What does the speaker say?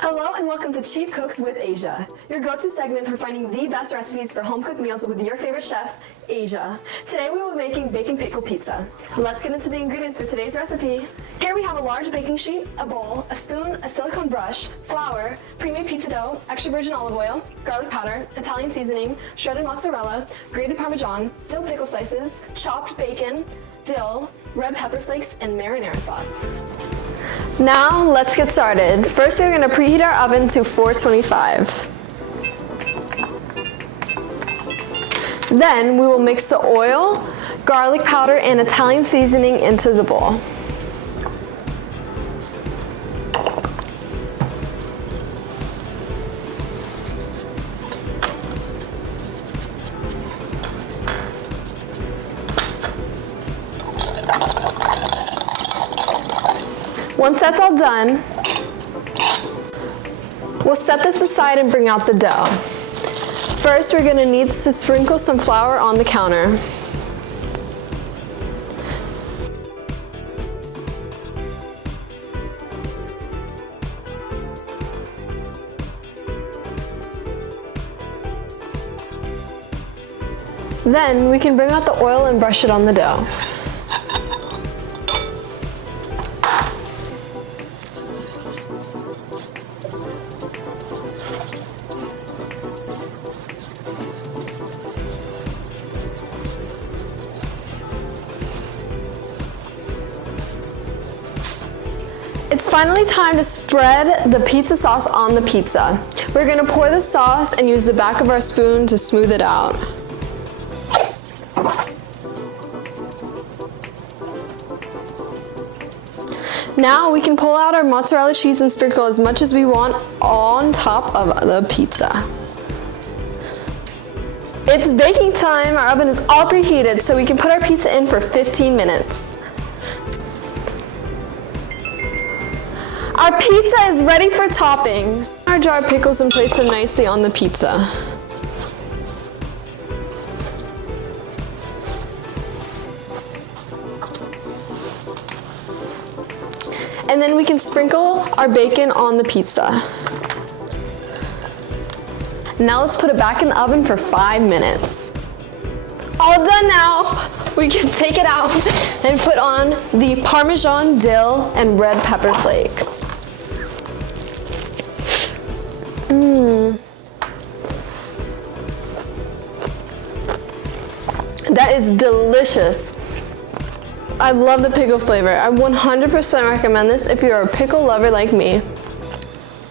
Hello and welcome to Cheap Cooks with Asia, your go-to segment for finding the best recipes for home-cooked meals with your favorite chef, Asia. Today we will be making bacon pickle pizza. Let's get into the ingredients for today's recipe. Here we have a large baking sheet, a bowl, a spoon, a silicone brush, flour, pre-made pizza dough, extra virgin olive oil, garlic powder, Italian seasoning, shredded mozzarella, grated Parmesan, dill pickle slices, chopped bacon, dill, red pepper flakes, and marinara sauce. Now let's get started. First we're going to preheat our oven to 425. Then we will mix the oil, garlic powder, and Italian seasoning into the bowl. Once that's all done, we'll set this aside and bring out the dough. First, we're going to need to sprinkle some flour on the counter. Then we can bring out the oil and brush it on the dough. It's finally time to spread the pizza sauce on the pizza. We're going to pour the sauce and use the back of our spoon to smooth it out. Now we can pull out our mozzarella cheese and sprinkle as much as we want on top of the pizza. It's baking time. Our oven is all preheated, so we can put our pizza in for 15 minutes. Our pizza is ready for toppings. Our jar of pickles and place them nicely on the pizza. And then we can sprinkle our bacon on the pizza. Now let's put it back in the oven for 5 minutes. All done now. We can take it out and put on the Parmesan, dill, and red pepper flakes. That is delicious. I love the pickle flavor. I 100% recommend this if you're a pickle lover like me.